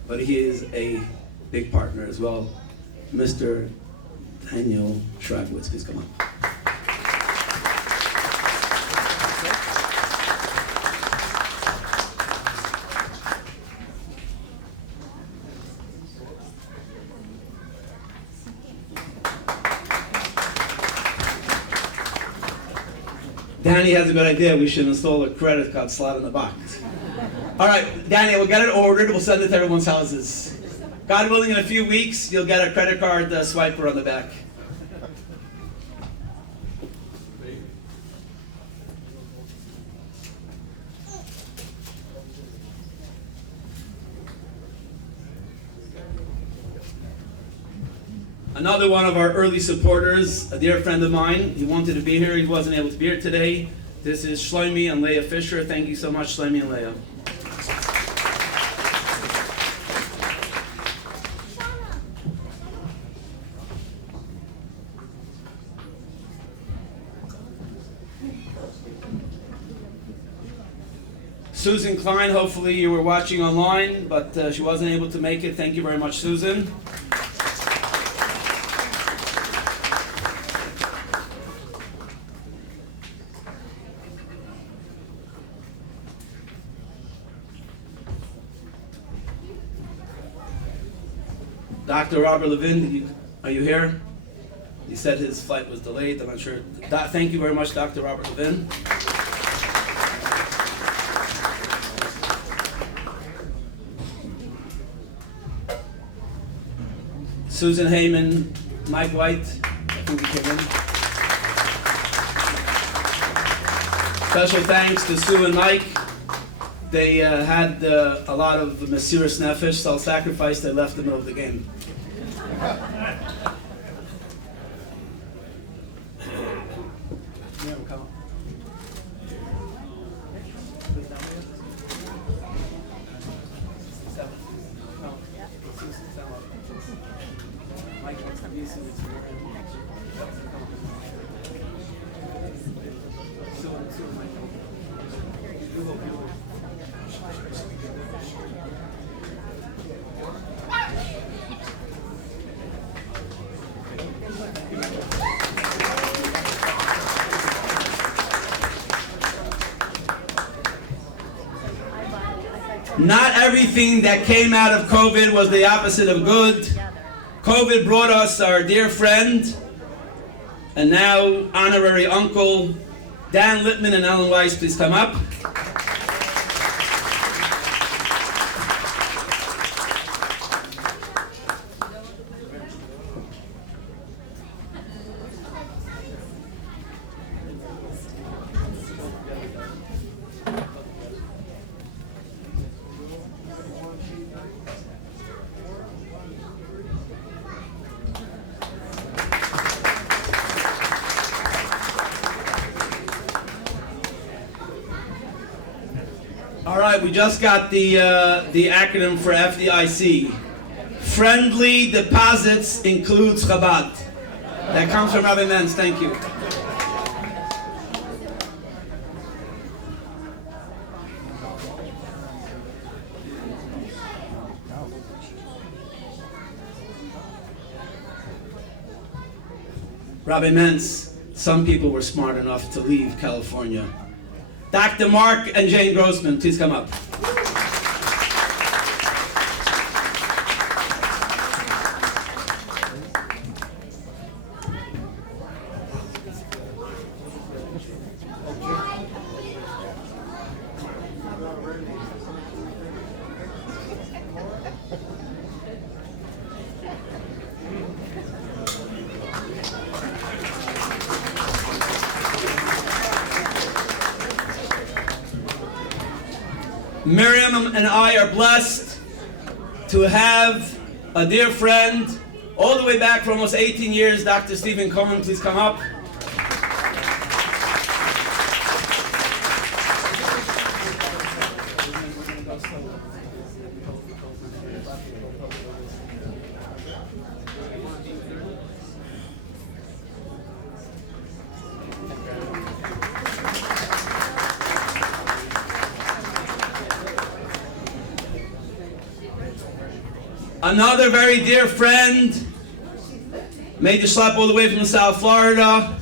but he is a big partner as well. Mr. Daniel Shragowitz, please come up. Danny has a good idea. We should install a credit card slot in the box. All right, Danny, we'll get it ordered. We'll send it to everyone's houses. God willing, in a few weeks, you'll get a credit card swiper on the back. Another one of our early supporters, a dear friend of mine. He wanted to be here. He wasn't able to be here today. This is Shlomi and Leah Fisher. Thank you so much, Shlomi and Leah. Susan Klein, hopefully you were watching online, but she wasn't able to make it. Thank you very much, Susan. Dr. Robert Levin, are you here? He said his flight was delayed. I'm not sure. Thank you very much, Dr. Robert Levin. Susan Heyman, Mike White, I think he came in. Special thanks to Sue and Mike. They had a lot of Mesiras Nefesh, self-sacrifice. They left in the middle of the game. Not everything that came out of COVID was the opposite of good. COVID brought us our dear friend and now honorary uncle, Dan Littman and Ellen Weiss, please come up. All right, we just got the acronym for FDIC. Friendly Deposits Includes Chabad. That comes from Rabbi Menz, thank you. Rabbi Menz, some people were smart enough to leave California. Dr. Mark and Jane Grossman, please come up. Miriam and I are blessed to have a dear friend, all the way back for almost 18 years, Dr. Stephen Cohen. Please come up. Another very dear friend, made the schlep all the way from South Florida.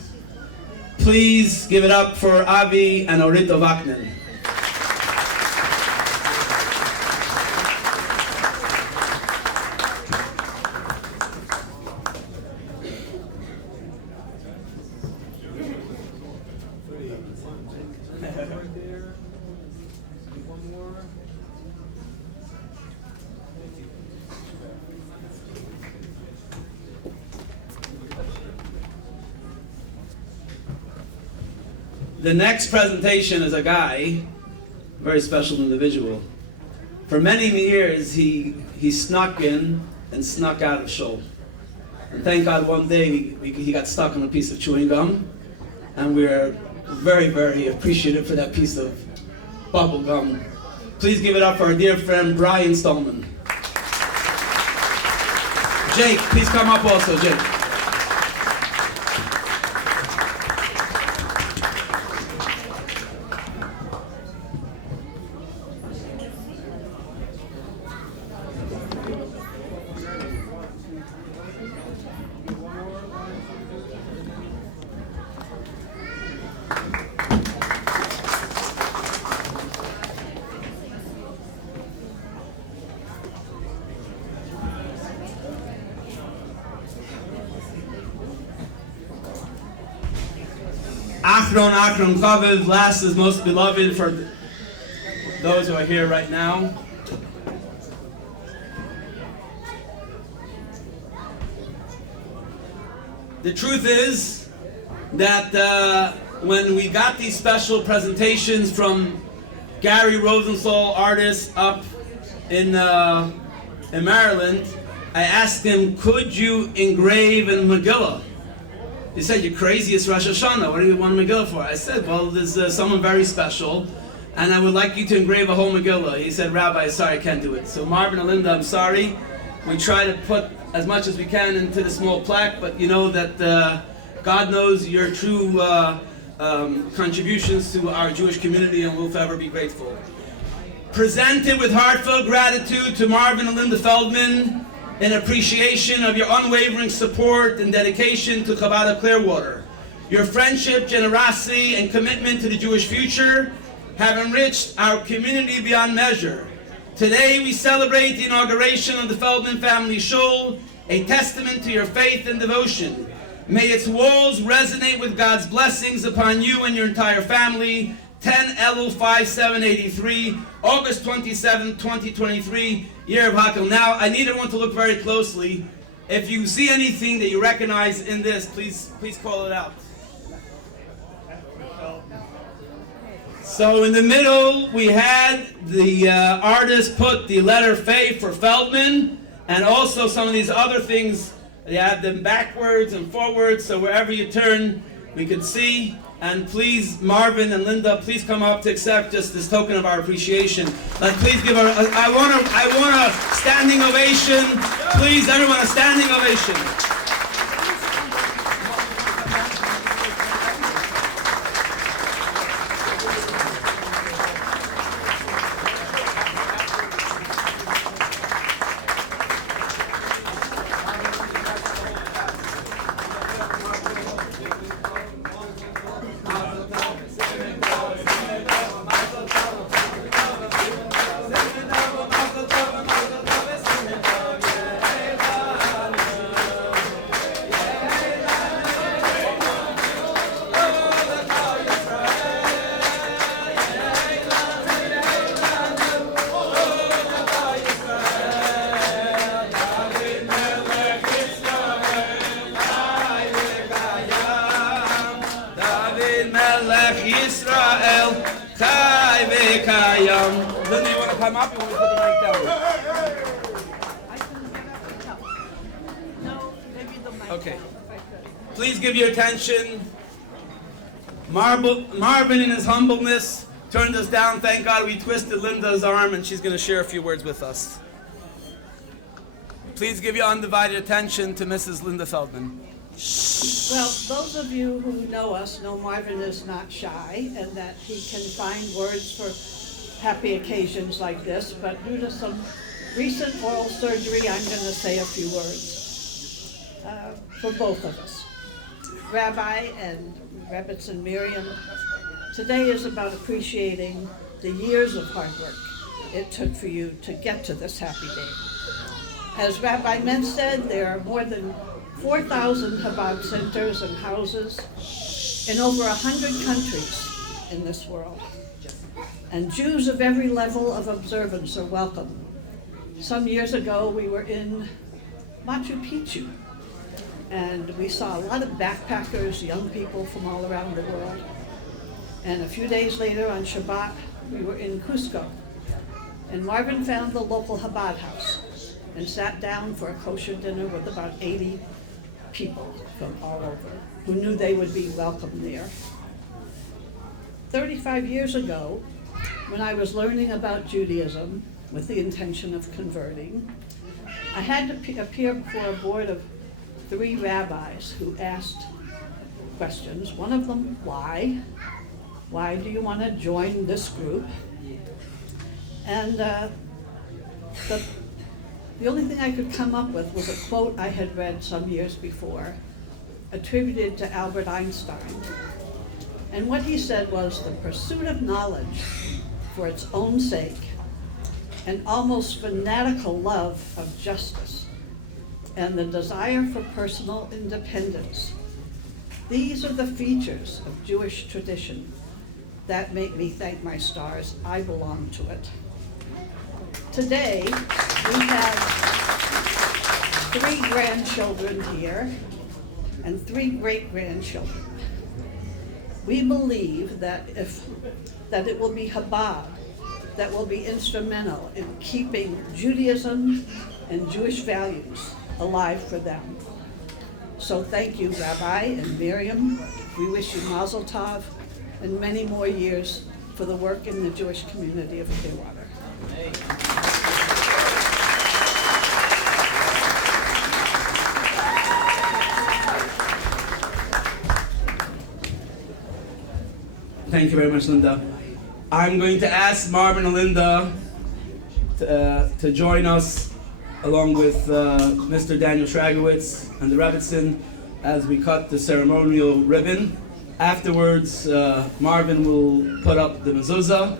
Please give it up for Avi and Orita Vaknin. The next presentation is a guy, very special individual. For many years, he snuck in and snuck out of Shul. And thank God one day he got stuck on a piece of chewing gum, and we're very, very appreciative for that piece of bubble gum. Please give it up for our dear friend Brian Stallman. Jake, please come up also, Jake. Achron Chaviv, last is most beloved for those who are here right now. The truth is that when we got these special presentations from Gary Rosenthal, artist up in Maryland, I asked him, could you engrave in Megillah? He said, you're crazy, it's Rosh Hashanah, what do you want a Megillah for? I said, well, there's someone very special, and I would like you to engrave a whole Megillah. He said, Rabbi, sorry, I can't do it. So Marvin and Linda, I'm sorry. We try to put as much as we can into the small plaque, but you know that God knows your true contributions to our Jewish community, and we'll forever be grateful. Presented with heartfelt gratitude to Marvin and Linda Feldman, in appreciation of your unwavering support and dedication to Chabad of Clearwater. Your friendship, generosity, and commitment to the Jewish future have enriched our community beyond measure. Today we celebrate the inauguration of the Feldman Family Shul, a testament to your faith and devotion. May its walls resonate with God's blessings upon you and your entire family. 10 Elul 5783, August 27, 2023, year of Hakel. Now, I need everyone to look very closely. If you see anything that you recognize in this, please call it out. So in the middle, we had the artist put the letter Fe for Feldman, and also some of these other things, they have them backwards and forwards, so wherever you turn, we can see. And please, Marvin and Linda, please come up to accept just this token of our appreciation. Please give I want a standing ovation. Please, everyone, a standing ovation. come up, you want me to put the mic down? Okay. Please give your attention. Marvin, in his humbleness, turned us down. Thank God we twisted Linda's arm, and she's going to share a few words with us. Please give your undivided attention to Mrs. Linda Feldman. Well, those of you who know us know Marvin is not shy and that he can find words for happy occasions like this, but due to some recent oral surgery, I'm going to say a few words for both of us. Rabbi and Rebitz and Miriam, today is about appreciating the years of hard work it took for you to get to this happy day. As Rabbi Metz said, there are more than 4,000 Chabad centers and houses in over 100 countries in this world. And Jews of every level of observance are welcome. Some years ago, we were in Machu Picchu, and we saw a lot of backpackers, young people from all around the world. And a few days later on Shabbat, we were in Cusco, and Marvin found the local Chabad house and sat down for a kosher dinner with about 80 people from all over who knew they would be welcome there. 35 years ago, when I was learning about Judaism with the intention of converting, I had to appear before a board of 3 rabbis who asked questions. One of them, why? Why do you want to join this group? And the only thing I could come up with was a quote I had read some years before, attributed to Albert Einstein. And what he said was, the pursuit of knowledge for its own sake, an almost fanatical love of justice, and the desire for personal independence. These are the features of Jewish tradition that make me thank my stars I belong to it. Today, we have 3 grandchildren here and 3 great-grandchildren. We believe that it will be Chabad that will be instrumental in keeping Judaism and Jewish values alive for them. So thank you, Rabbi and Miriam. We wish you Mazel Tov and many more years for the work in the Jewish community of Clearwater. Thank you very much, Linda. I'm going to ask Marvin and Linda to join us along with Mr. Daniel Shragowitz and the Rebbitzin as we cut the ceremonial ribbon. Afterwards, Marvin will put up the mezuzah.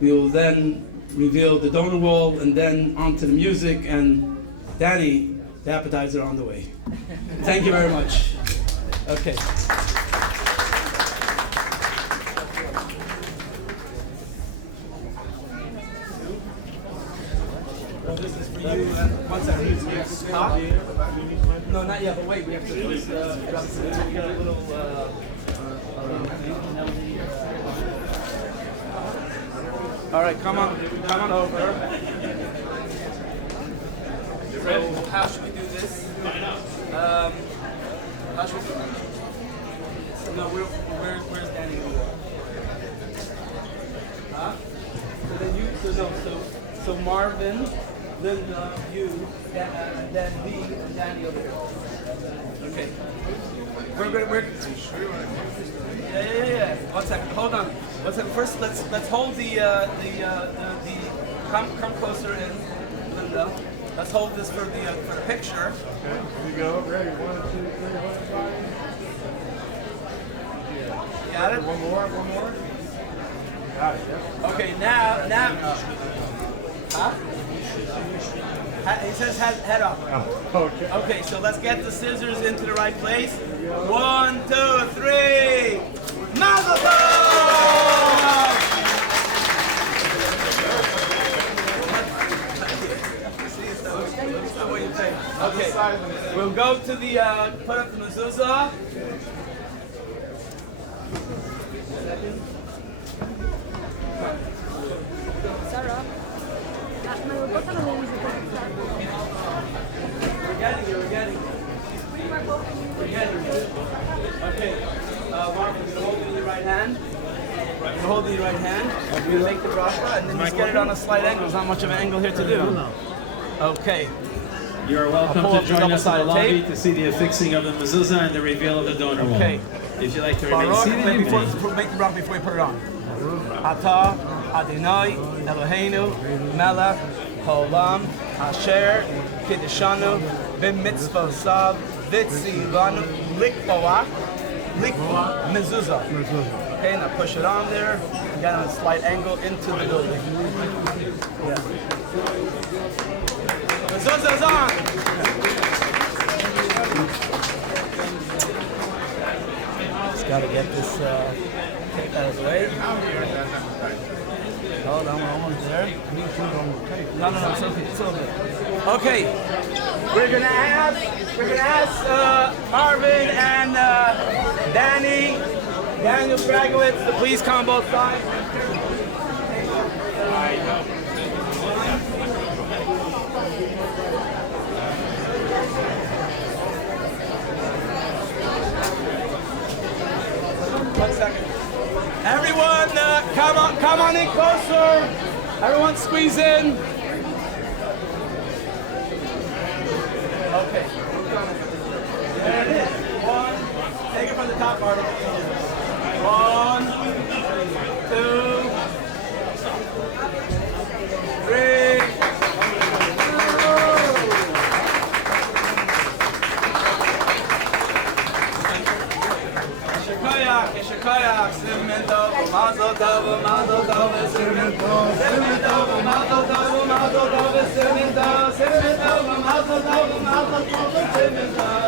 We will then reveal the donor wall and then onto the music, and Danny, the appetizer on the way. Thank you very much. Okay. This is for you. One second. Huh? No, not yet, but wait, we have to first we got a little all right, come on over. So how should we do this? How should we do this? No, where's Danny? Huh? So then you so Marvin, Linda, you, then me, and Danny over here. Okay. We're yeah. 1 second. Hold on. 1 second. First, let's hold the come closer in, Linda. Let's hold this for the picture. Okay. Here you go. Ready? 1, 2, 3. Got it. One more. Got it. Yep. Okay. Now. Huh? He says head up. Oh, okay. Okay, so let's get the scissors into the right place. 1, 2, 3. Mazel tov! Okay, we'll go to the put up the mezuzah. Sarah. We're getting it. Okay, Mark, you're gonna hold it in your right hand. You're gonna hold it in your right hand. You're gonna make the bracha, and then just get it on a slight angle. There's not much of an angle here to do. Okay. You are welcome I'll pull to up the join us in the double-sided lobby tape. to see the affixing of the mezuzah and the reveal of the donor wall. Okay. If you'd like to remain Baruch, seated, make you may. the bracha before you put it on. Ata Adonai Eloheinu Melech Haolam Asher Kiddushanu B'mitzvosav V'tzivanu Likboach Mezuzah. Okay, now push it on there. Get on a slight angle into the building. Yeah. Mezuzah's on. Just gotta get this tape out of the way. Hold on, we're almost there. No, it's okay, it's okay. Okay, we're gonna ask Marvin and Daniel Dragowitz to please come on both sides. One second. Everyone, come on in closer. Everyone squeeze in. Okay. There it is. One. Take it from the top part. 1, 2, 3. Shekayach, Simen Tov, Mazel Tov, Mazel Tov, Simen Tov, Simen Tov, Mazel Tov, Mazel Tov, Simen Tov, Simen Tov, Mazel Tov, Mazel Tov, Simen Tov.